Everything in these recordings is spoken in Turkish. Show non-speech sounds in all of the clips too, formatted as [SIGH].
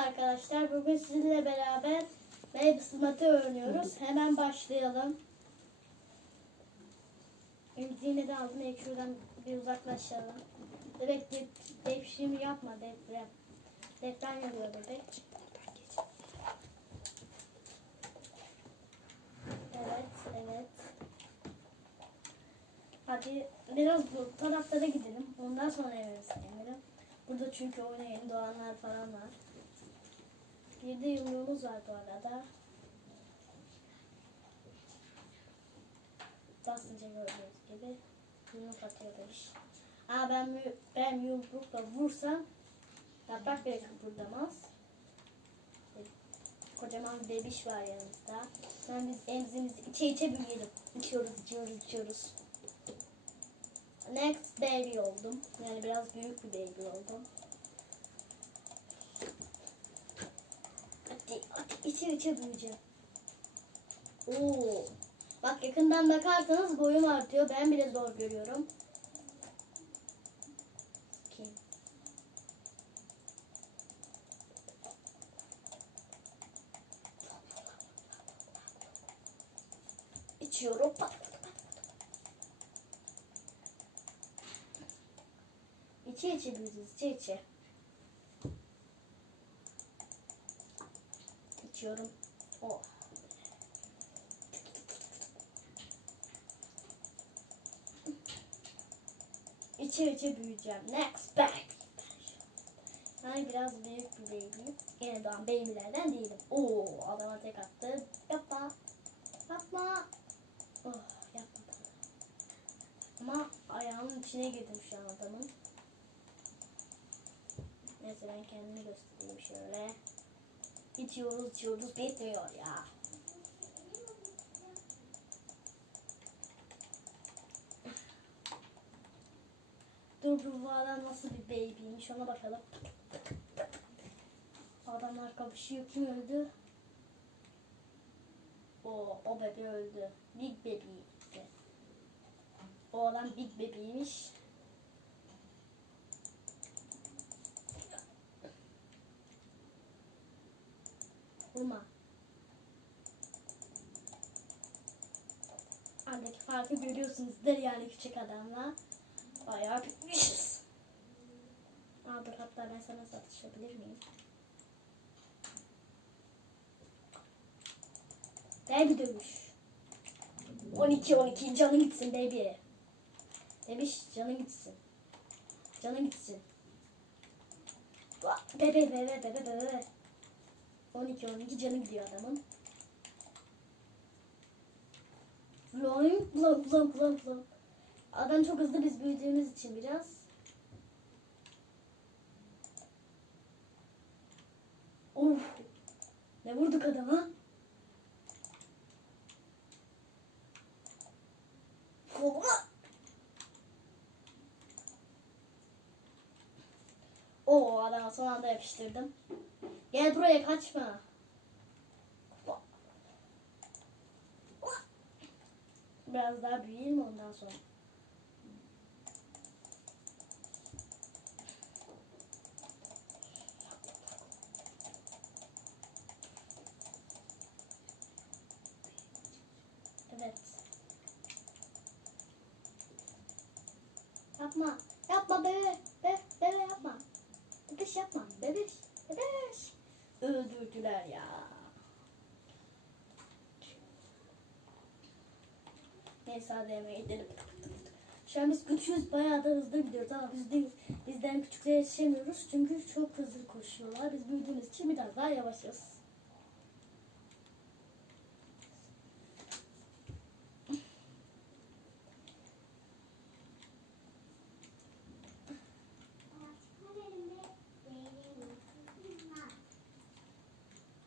arkadaşlar. Bugün sizinle beraber ısıtmatı öğreniyoruz. Hemen başlayalım. Emziğini de aldım. İlk bir uzaklaşalım. Bebek dep depremi yapma deprem. Deprem yapıyor bebek. Evet, evet. Hadi biraz bu taraflara gidelim. Ondan sonra eve sayalım. Burada çünkü oynayın doğanlar falan var. De yumruğumuz var bu arada. Basınca gördüğünüz gibi yumruk atıyor demiş. Aa ben ben yumrukla vursam yaprak bile kıpırdamaz. Kocaman bir bebiş var yanımızda. Ben biz emzimizi içe içe büyüyelim. İçiyoruz, içiyoruz, içiyoruz. Next baby oldum. Yani biraz büyük bir baby oldum. Hadi, hadi içe büyüyeceğim. Oo. Bak yakından bakarsanız boyum artıyor. Ben bile zor görüyorum. Kim? İçiyorum. Pat, pat, pat. İçe içe İçiyorum. Oh. İçe içe büyüyeceğim. Next baby. Yani biraz büyük bir baby. Yine doğan babylerden değilim. Oo adama tek attı. Yapma. Yapma. Oh yapma. Ama ayağımın içine girdim şu an adamın. Neyse ben kendimi göstereyim şöyle. İçiyoruz içiyoruz bitmiyor ya. Dur bu adam nasıl bir baby'ymiş ona bakalım. Adamlar kapışıyor. Kim öldü? O, o bebe öldü. Big baby. O adam big baby'ymiş. Vurma. Aradaki farkı görüyorsunuzdur yani küçük adamla. Bayağı bitmişiz. Aa dur hatta ben sana satışabilir miyim? Baby dövüş. 12 12 canın gitsin baby. Demiş canın gitsin. Canın gitsin. Bebe bebe bebe bebe. 12 12 canı gidiyor adamın. Loing blank blank blank blank. Adam çok hızlı biz büyüdüğümüz için biraz. Of. Ne vurduk adama? Kova. Oo adama son anda yapıştırdım. Gel buraya kaçma. Biraz daha büyüyelim ondan sonra. Evet. Yapma. Yapma bebe. Be, bebe yapma. Bebeş yapma. Bebeş. Bebeş. Öldürdüler ya. Neyse hadi eve gidelim. Şu an biz küçüğüz bayağı da hızlı gidiyoruz ama biz değil, bizden küçüklere yetişemiyoruz çünkü çok hızlı koşuyorlar. Biz büyüdüğümüz için biraz daha yavaşız.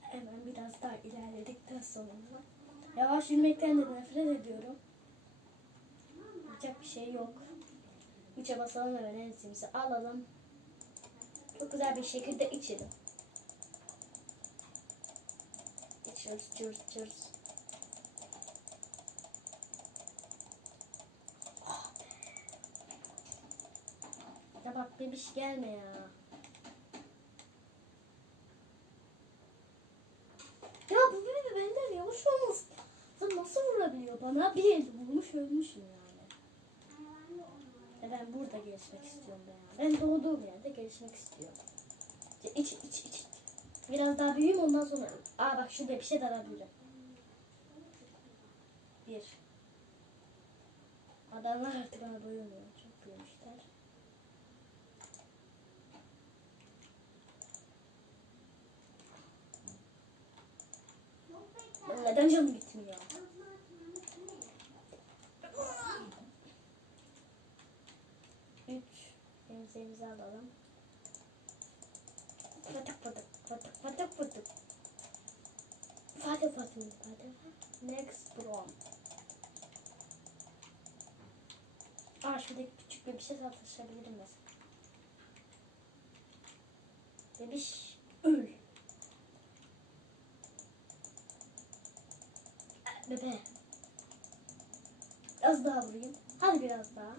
Hemen biraz daha ilerledikten sonra yavaş yürümekten de nefret ediyorum. 3'e basalım hemen enzimizi alalım. Çok güzel bir şekilde içelim. İçiyoruz, içiyoruz, içiyoruz. Oh. Ya bak bebiş gelme ya. Ya bu bebeği benden yavaş olmasın. Nasıl vurabiliyor bana? Bir el vurmuş ölmüş ya. Gelişmek istiyorum ben. Ben doğduğum yerde gelişmek istiyorum. İç iç iç. Biraz daha büyüyeyim ondan sonra. Aa bak şurada bir şey darabilirim. Bir. Adamlar artık bana doyurmuyor. Çok büyümüşler. Neden canım gitmiyor? Üç. Temizliğimizi alalım. Patak patak patak patak patak. Fatih Fatih Fatih. Next bro. Aa şurada küçük bir şey tartışabilirim mesela. Bebiş öl. Bebe. Biraz daha vurayım. Hadi biraz daha.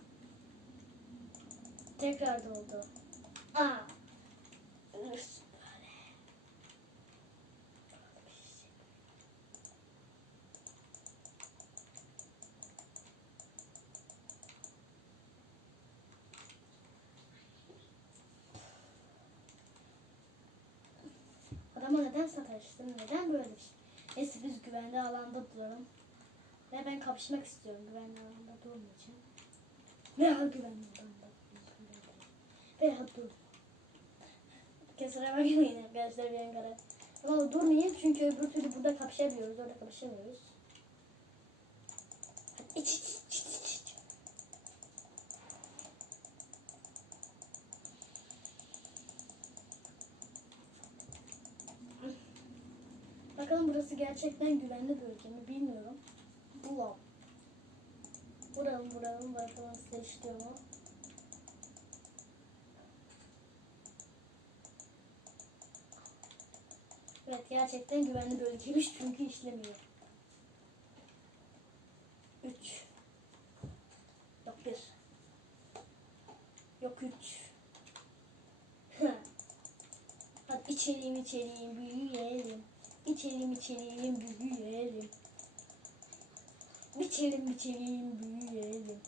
Tekrar doldu. Aa. Adama neden sataştım? Neden böyle bir şey? Neyse biz güvenli alanda duralım. Ve ben kapışmak istiyorum. Güvenli alanda durmayacağım. Veya [LAUGHS] güvenli alanda dur. Kesire bakmayın arkadaşlar bir Ankara. Ama durmayayım çünkü öbür türlü burada kapışamıyoruz. Orada kapışamıyoruz. İç iç iç iç iç. Bakalım burası gerçekten güvenli bölge mi bilmiyorum. Bulalım. Vuralım vuralım bakalım size işliyor Evet gerçekten güvenli bölgeymiş çünkü işlemiyor. 3 Yok 1 Yok 3 [LAUGHS] Hadi içelim içelim büyüyelim. İçelim içelim büyüyelim. Biçelim biçelim büyüyelim.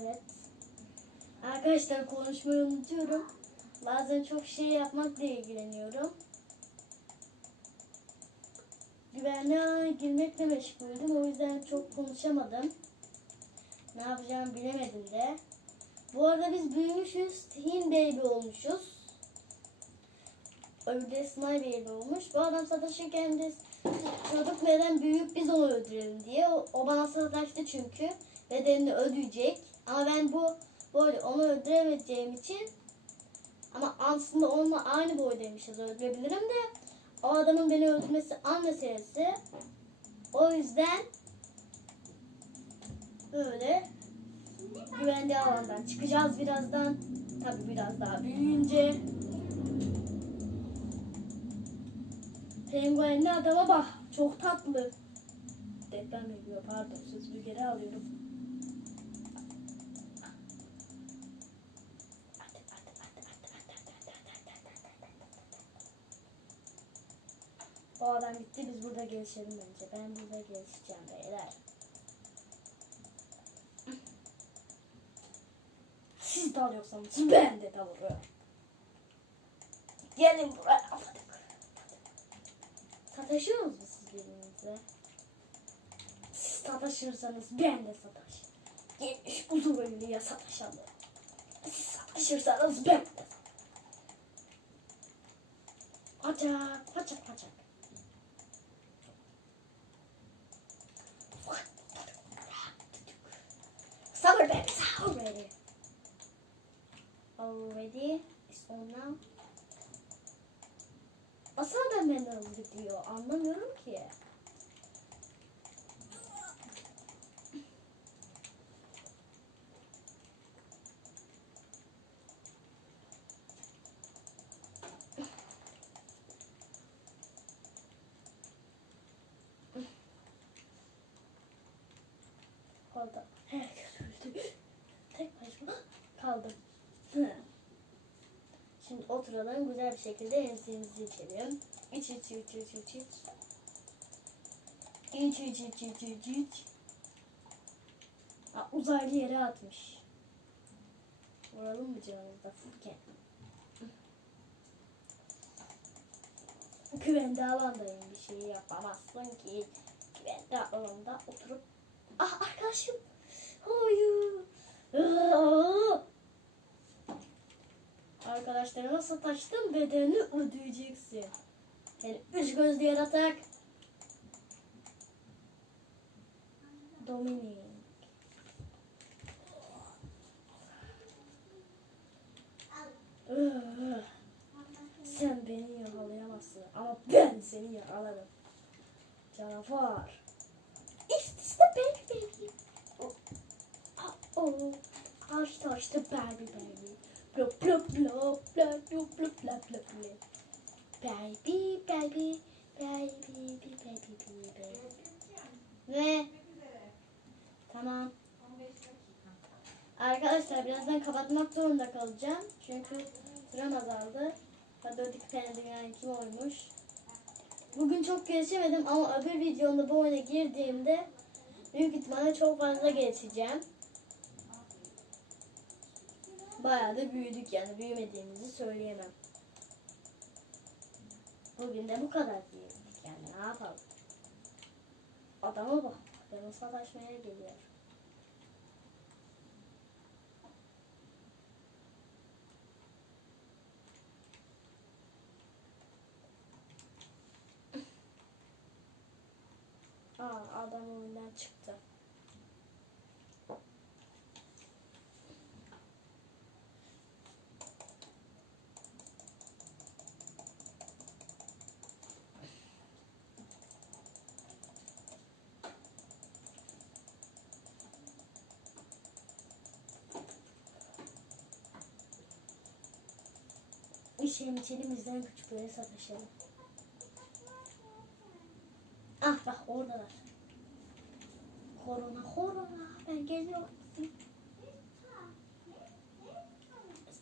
Evet. Arkadaşlar konuşmayı unutuyorum. Bazen çok şey yapmakla ilgileniyorum. Güvenliğe girmekle meşguldüm. O yüzden çok konuşamadım. Ne yapacağımı bilemedim de. Bu arada biz büyümüşüz. Teen baby olmuşuz. Öbürü de smile baby olmuş. Bu adam sataşırken de çocuk neden büyüyüp biz onu öldürelim diye. O, o bana sataştı çünkü. Bedenini ödeyecek. Ama ben bu böyle onu öldüremeyeceğim için ama aslında onunla aynı boydaymışız öldürebilirim de o adamın beni öldürmesi an meselesi. O yüzden böyle güvenli alandan çıkacağız birazdan. Tabii biraz daha büyüyünce. Penguenli adama bak. Çok tatlı. Deprem yapıyor. Pardon sözümü geri alıyorum. O adam gitti biz burada gelişelim bence. Ben burada gelişeceğim beyler. Siz dalıyorsanız ben de dalıyorum. Gelin buraya. Sataşıyor musunuz siz birbirinize? Siz sataşırsanız ben de sataşırım. Gelmiş uzun boyluya sataşalım. Siz sataşırsanız ben de sataşırım. Pacak, pacak, pacak. Now. Asıl da beni hızlı diyor. Anlamıyorum ki. Kaldı. Herkes öldü. Tek başıma kaldım. Oturalım güzel bir şekilde enzimizi içelim. İç iç iç iç iç iç. İç iç iç iç iç iç. Aa, uzaylı yere atmış. Vuralım mı canımızda Furkan? Güvende alandayım bir şey yapamazsın ki. Güvende alanda oturup... Ah arkadaşım. Hayır. Aa! Arkadaşlarına sataştın bedelini ödeyeceksin. Yani üç gözlü yaratık. Dominik. Ugh. Sen beni yakalayamazsın ama ben seni yakalarım. Canavar. İşte işte baby baby. Oh. Oh. Açtı açtı baby baby. Blop blop blop blop blop blop blop blop blop. Baby baby baby baby baby baby. Ve tamam. Arkadaşlar birazdan kapatmak zorunda kalacağım. Çünkü süren azaldı. Hadi ödük tane dünyanın kim oymuş. Bugün çok gelişemedim ama öbür videomda bu oyuna girdiğimde büyük ihtimalle çok fazla gelişeceğim. Bayağı da büyüdük yani büyümediğimizi söyleyemem. Bugün de bu kadar büyüdük yani ne yapalım. Adama bak. Adamı savaşmaya geliyor. [LAUGHS] Aa adam oyundan çıktı. bir şeyin içelim bizden küçük küçüklere sataşalım. Ah bak oradalar. Korona korona ben geliyorum.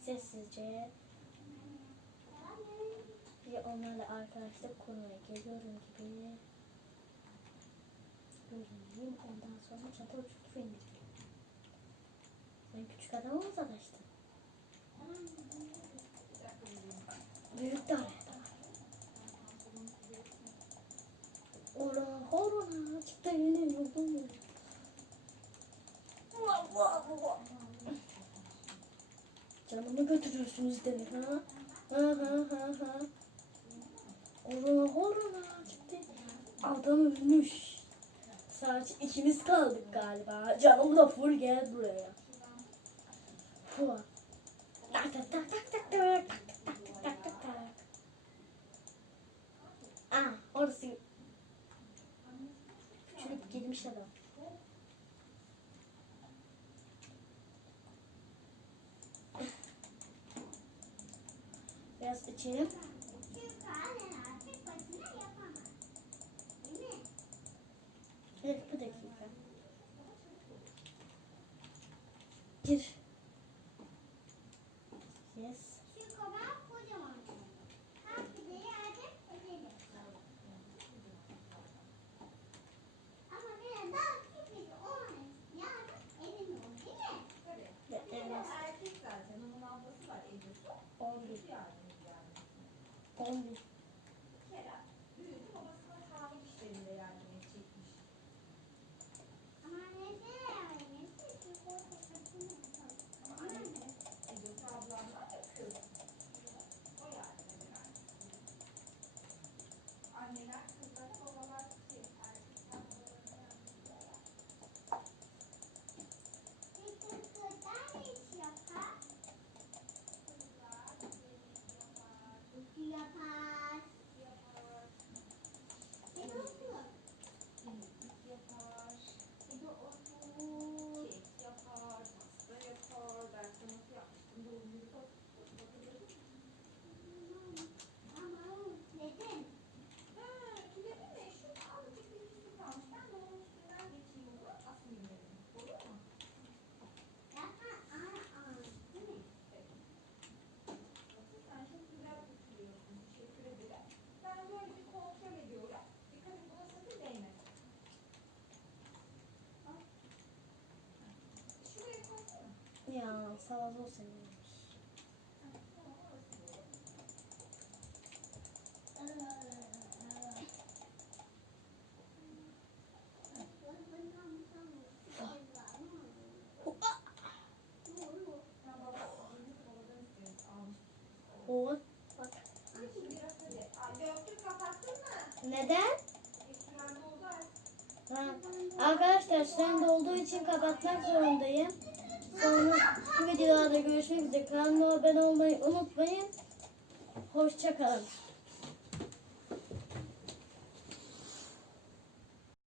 Sessizce bir onlarla arkadaşlık kurmaya geliyorum gibi görüneyim. Ondan sonra çatal çutur indireyim. Ben küçük adamı mı sataştım? Büyük tane. Ora horona çıktı yine yurdum. Canımı götürüyorsunuz demek ha. Ha ha ha ha. Ora horona çıktı. Adam ölmüş. Sadece ikimiz kaldık galiba. Canım da full gel buraya. Fuh. Tak tak tak tak tak tak. combo. Alsa az olsa iyiymiş. Neden? Ha. Arkadaşlar sen de olduğu için kapatmak zorundayım sonra videolarda görüşmek üzere. Kanalıma abone olmayı unutmayın. Hoşçakalın.